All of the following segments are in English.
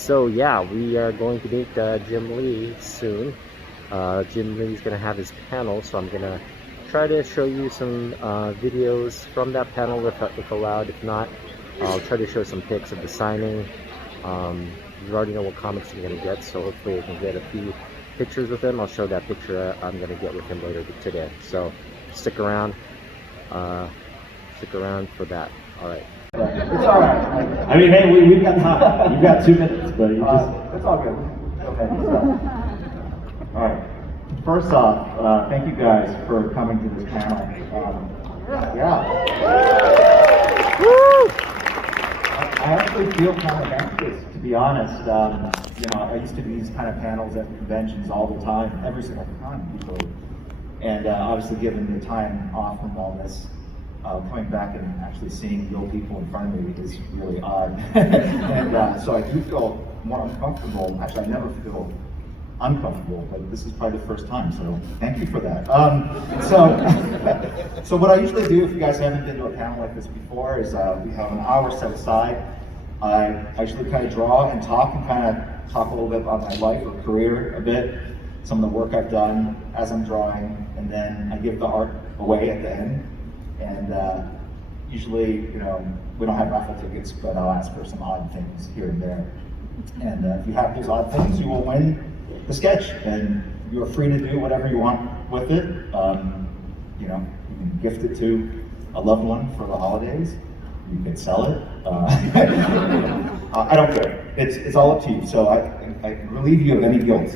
So yeah, we are going to meet Jim Lee soon. Jim Lee's gonna have his panel, so I'm gonna try to show you some videos from that panel if allowed. If not, I'll try to show some pics of the signing. You already know what comics you're gonna get, so hopefully I can get a few pictures with him. I'll show that picture I'm gonna get with him later today. So stick around. Stick around for that. All right. It's all right. I mean, hey, we've got time. You've got 2 minutes, but you just... It's all good. Okay, so. All right. First off, thank you guys for coming to this panel. Yeah. I actually feel kind of anxious, to be honest. I used to do these kind of panels at conventions all the time, every single time, usually. And obviously, given the time off from all this, coming back and actually seeing real people in front of me is really odd. And so I do feel more uncomfortable. Actually, I never feel uncomfortable, but this is probably the first time, so thank you for that. So what I usually do, if you guys haven't been to a panel like this before, is we have an hour set aside. I usually kind of draw and talk a little bit about my life or career a bit, some of the work I've done as I'm drawing, and then I give the art away at the end. And usually, we don't have raffle tickets, but I'll ask for some odd things here and there. And if you have those odd things, you will win the sketch. And you're free to do whatever you want with it. You can gift it to a loved one for the holidays. You can sell it. I don't care. It's all up to you. So I relieve you of any guilt.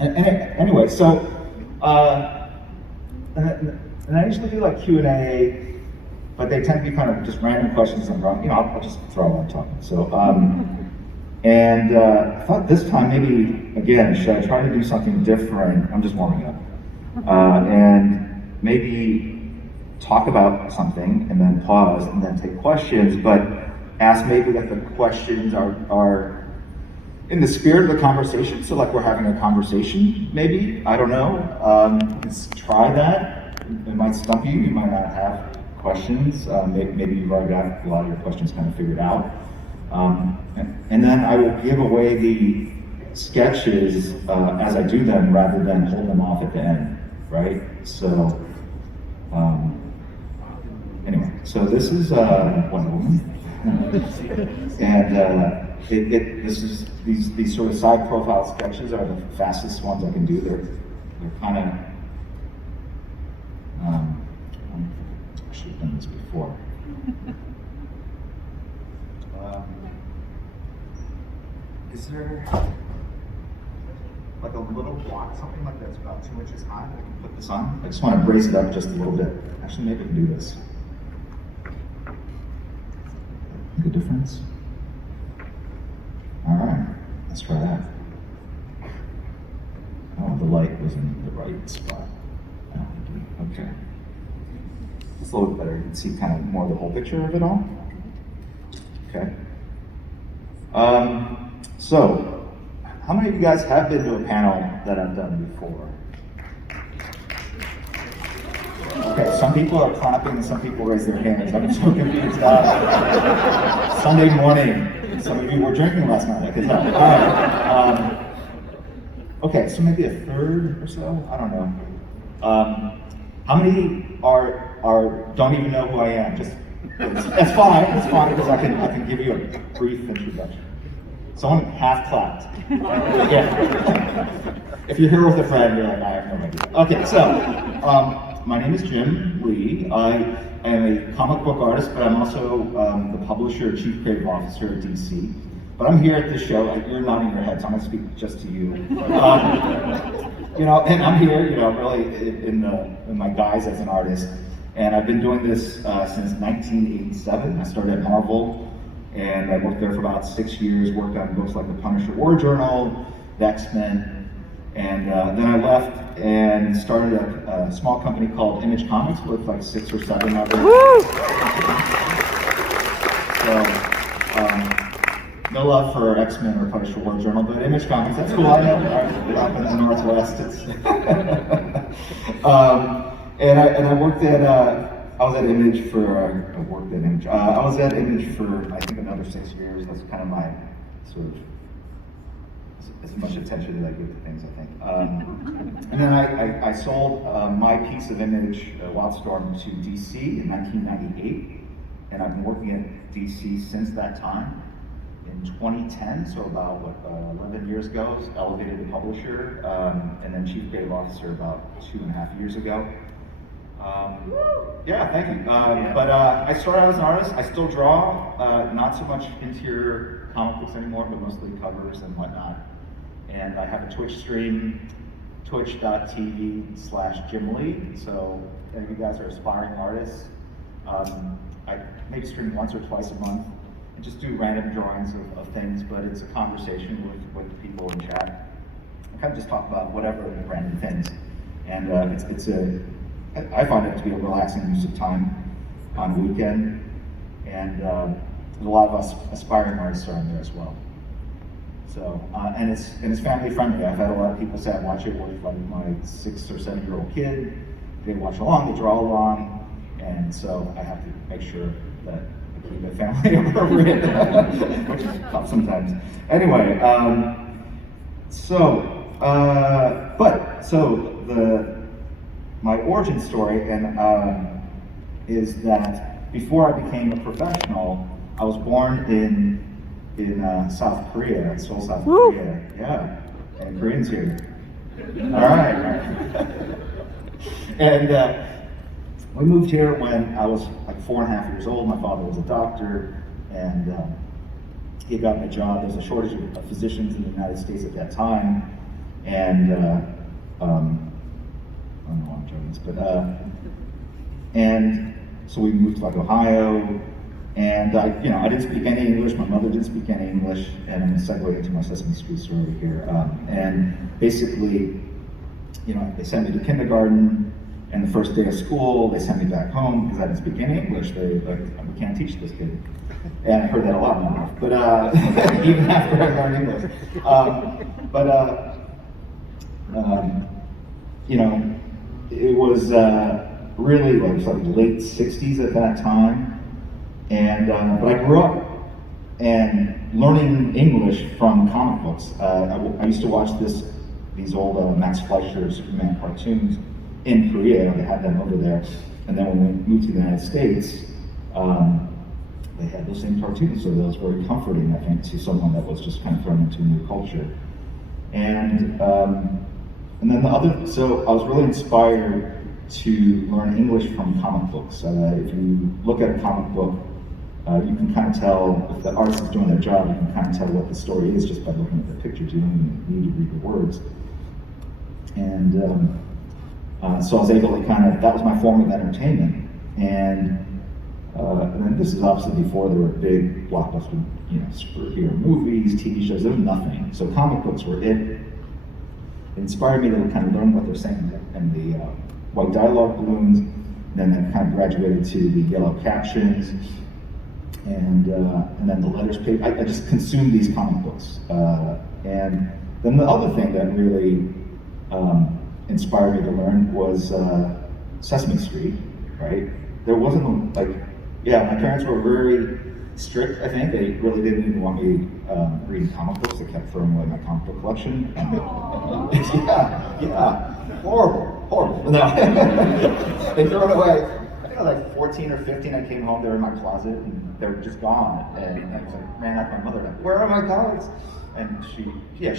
Anyway, so. And I usually do like Q&A, but they tend to be kind of just random questions I'm drawing. I'll just throw out talking. So, I thought this time maybe, again, should I try to do something different? I'm just warming up. And maybe talk about something and then pause and then take questions, but ask maybe that the questions are in the spirit of the conversation. So like we're having a conversation, maybe, I don't know. Let's try that. It might stump you, you might not have questions. Maybe you've already got a lot of your questions kind of figured out. And then I will give away the sketches as I do them rather than hold them off at the end, right? So, anyway, so this is Wonder Woman. And this is these sort of side profile sketches are the fastest ones I can do. They're kind of, I should have done this before. Is there like a little block, something like that's about 2 inches high that I can put this on? I just want to brace it up just a little bit. Actually, maybe I can do this. Make a difference? All right, let's try that. Oh, the light was in the right spot. Okay. It's a little bit better. You can see kind of more of the whole picture of it all. Okay. So, how many of you guys have been to a panel that I've done before? Okay, some people are clapping and some people raise their hands. I'm so confused. Sunday morning. Some of you were drinking last night, I could tell. All right. Okay, so maybe a third or so? I don't know. How many don't even know who I am? That's fine because I can give you a brief introduction. Someone half clapped. Yeah. If you're here with a friend, you're like, I have no idea. Okay, so my name is Jim Lee. I am a comic book artist, but I'm also the publisher, chief creative officer at DC. But I'm here at this show. You're nodding your head, so I'm going to speak just to you. And I'm here, really in my guise as an artist. And I've been doing this since 1987. I started at Marvel, and I worked there for about 6 years, worked on books like The Punisher War Journal, The X-Men, and then I left and started a small company called Image Comics with like 6 or 7 others. So, no love for X-Men or Punisher War Journal, but Image Comics, that's cool. I know, up in the Northwest. And I worked at, I was at Image for, I was at Image for, I think, another 6 years. That's kind of my sort of as much attention as I give to things, I think. And then I sold my piece of image, Wildstorm, to DC in 1998, and I've been working at DC since that time. In 2010, so about 11 years ago, I was elevated to publisher, and then chief creative officer about 2.5 years ago. Yeah, thank you. But I started out as an artist. I still draw, not so much interior comic books anymore, but mostly covers and whatnot. And I have a Twitch stream, twitch.tv/Jim Lee. So if you guys are aspiring artists, I maybe stream once or twice a month and just do random drawings of things, but it's a conversation with people in chat. I kind of just talk about whatever random things. And I find it to be a relaxing use of time on the weekend. And a lot of us aspiring artists are in there as well. So, and it's family friendly. I've had a lot of people say I watch it with like my 6 or 7 year old kid. They watch along, they draw along, and so I have to make sure that I keep it family appropriate, which is tough sometimes. Anyway, my origin story is that before I became a professional, I was born in South Korea, Seoul, South Korea. Yeah, and Koreans here. All right. And we moved here when I was like 4.5 years old. My father was a doctor, and he got me a job. There was a shortage of physicians in the United States at that time, and I don't know why I'm joking this, but and so we moved to like Ohio. And I didn't speak any English. My mother didn't speak any English, and I'm going to segue into my Sesame Street story here. And basically, they sent me to kindergarten, and the first day of school, they sent me back home because I didn't speak any English. They like, we can't teach this kid. And I heard that a lot in my life, but even after I learned English. It was really like late '60s at that time. And but I grew up and learning English from comic books. I used to watch these old Max Fleischer Superman cartoons in Korea. They had them over there, and then when we moved to the United States, they had those same cartoons. So that was very comforting, I think, to someone that was just kind of thrown into a new culture. And then so I was really inspired to learn English from comic books. If you look at a comic book, you can kind of tell if the artist is doing their job. You can kind of tell what the story is just by looking at the pictures. You don't even need to read the words. And so I was able to that was my form of entertainment. And then this is obviously before there were big blockbuster, superhero movies, TV shows. There was nothing. So comic books were it. It inspired me to kind of learn what they're saying in the white dialogue balloons. Then that kind of graduated to the yellow captions. And then the letters page. I just consumed these comic books. And then the other thing that really inspired me to learn was Sesame Street, right? There wasn't my parents were very strict, I think. They really didn't even want me reading comic books. They kept throwing away my comic book collection. Horrible. No. They threw it away. I think I was like 14 or 15, I came home, they were in my closet, and they were just gone. And I was like, ran after my mother, like, where are my comics? And she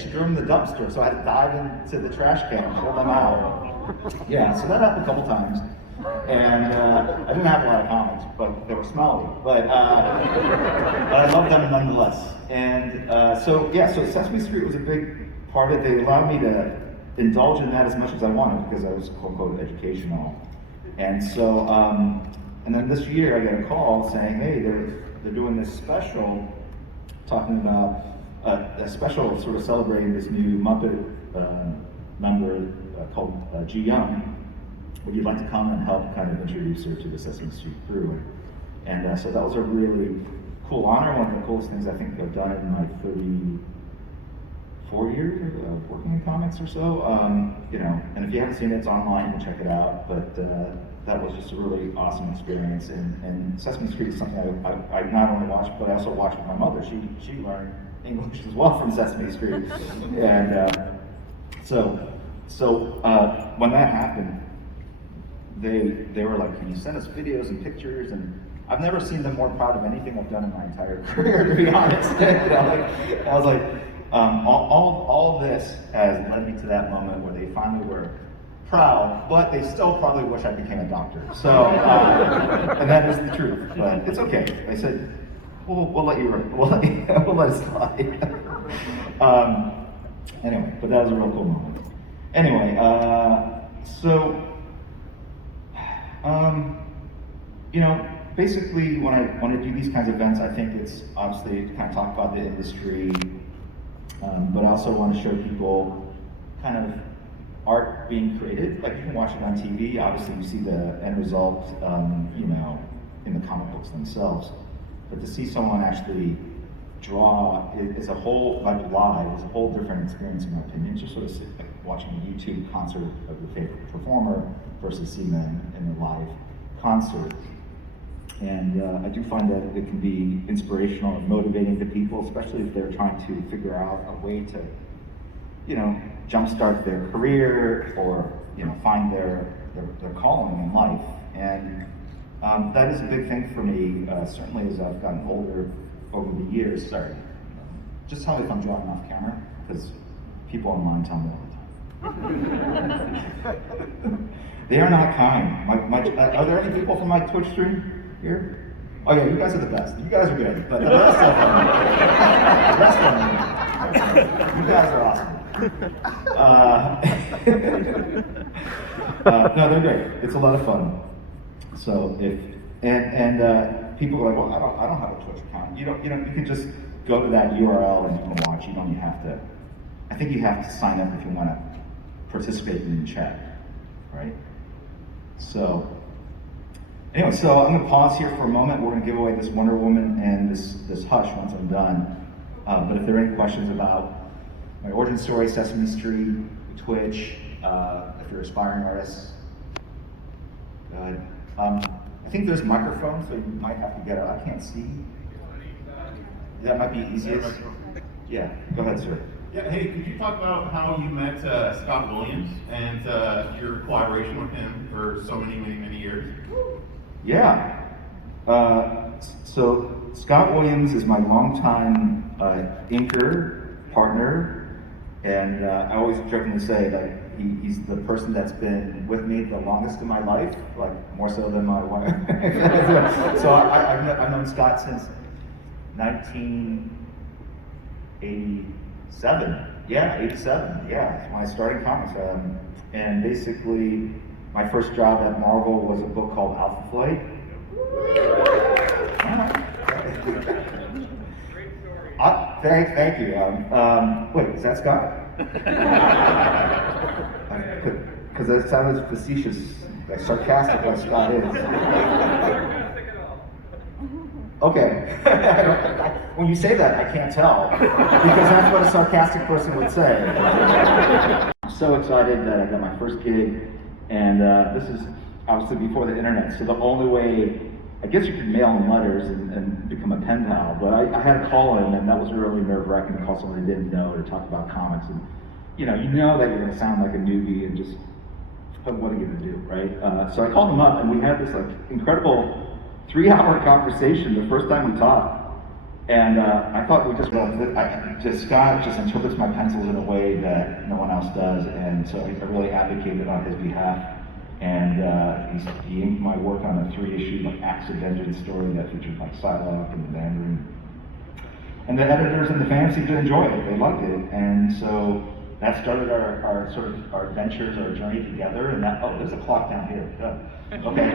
threw them in the dumpster, so I had to dive into the trash can and pull them out. Yeah, so that happened a couple times. And I didn't have a lot of comics, but they were smelly. But I loved them nonetheless. And so Sesame Street was a big part of it. They allowed me to indulge in that as much as I wanted because I was quote unquote educational. And so, and then this year I got a call saying, hey, they're doing this special, talking about a special sort of celebrating this new Muppet member called Ji Young. Would you like to come and help kind of introduce her to the Sesame Street crew? And so that was a really cool honor, one of the coolest things I think I've done in my 34 years of working in comics or so. And if you haven't seen it, it's online, you can check it out. But that was just a really awesome experience. And Sesame Street is something I not only watched, but I also watched with my mother. She learned English as well from Sesame Street. And when that happened, they were like, "Can you send us videos and pictures?" And I've never seen them more proud of anything I've done in my entire career, to be honest. I was like, all this has led me to that moment where they finally were proud, but they still probably wish I became a doctor. So, and that is the truth. But it's okay. I said, we'll let it slide. Anyway, but that was a real cool moment. Anyway, basically when I do these kinds of events, I think it's obviously to kind of talk about the industry, but I also want to show people kind of art being created. Like, you can watch it on TV, obviously you see the end result, in the comic books themselves, but to see someone actually draw is a whole, like live, is a whole different experience in my opinion. It's just sort of like watching a YouTube concert of your favorite performer versus seeing them in a live concert. And I do find that it can be inspirational and motivating to people, especially if they're trying to figure out a way to, jumpstart their career or, find their calling in life. And that is a big thing for me, certainly as I've gotten older over the years. Sorry, just tell me if I'm drawing off camera, because people online tell me all the time. They are not kind. Are there any people from my Twitch stream here? Oh yeah, you guys are the best. You guys are good, but the rest of them, you guys are awesome. No, they're great. It's a lot of fun. So people are like, well, I don't have a Twitch account. You can just go to that URL and you can watch. You don't even have to. I think you have to sign up if you want to participate in the chat, right? So anyway, so I'm going to pause here for a moment. We're going to give away this Wonder Woman and this Hush once I'm done. But if there are any questions about my origin story, Sesame Street, Twitch, if you're aspiring artists, go ahead. I think there's microphones, so you might have to get it. I can't see. That might be easiest. Yeah, go ahead, sir. Yeah, hey, could you talk about how you met Scott Williams and your collaboration with him for so many years? Yeah. So Scott Williams is my longtime inker partner, and I always jokingly say that he's the person that's been with me the longest in my life, like more so than my wife. So I've known Scott since 1987. Yeah, 87. Yeah, that's when I started comics. And basically, my first job at Marvel was a book called Alpha Flight. Thank you. Wait, is that Scott? Because that sounded facetious, like sarcastic, like Scott is. Okay. When you say that, I can't tell, because that's what a sarcastic person would say. I'm so excited that I got my first gig, and this is obviously before the internet, so the only way, I guess you could mail in letters and become a pen pal, but I had a call in, and that was really nerve-wracking to call someone I didn't know to talk about comics, and you know that you're going to sound like a newbie and just, what are you going to do, right? So I called him up, and we had this like incredible 3-hour conversation the first time we talked, and I thought Scott just interprets my pencils in a way that no one else does, and so I really advocated on his behalf. And he inked my work on a 3-issue like Acts of Vengeance story that featured like Psylocke and the Mandarin. And the editors and the fans seemed to enjoy it. They liked it, and so that started our sort of our adventures, our journey together. And that there's a clock down here. Okay.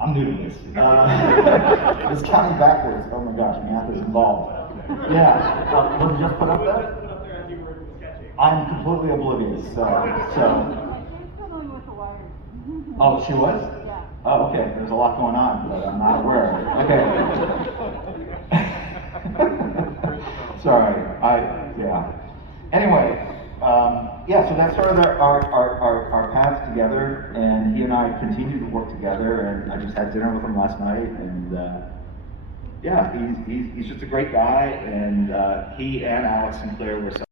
I'm new to this. It's counting backwards. Oh my gosh, math is involved. Yeah. Was it just put up there? I'm completely oblivious, so. She's familiar with the wires. Oh, she was? Yeah. Oh, okay, there's a lot going on, but I'm not aware of it. Okay. Sorry, yeah. Anyway, so that started our paths together, and he and I continue to work together, and I just had dinner with him last night, and yeah, he's just a great guy, and he and Alex Sinclair were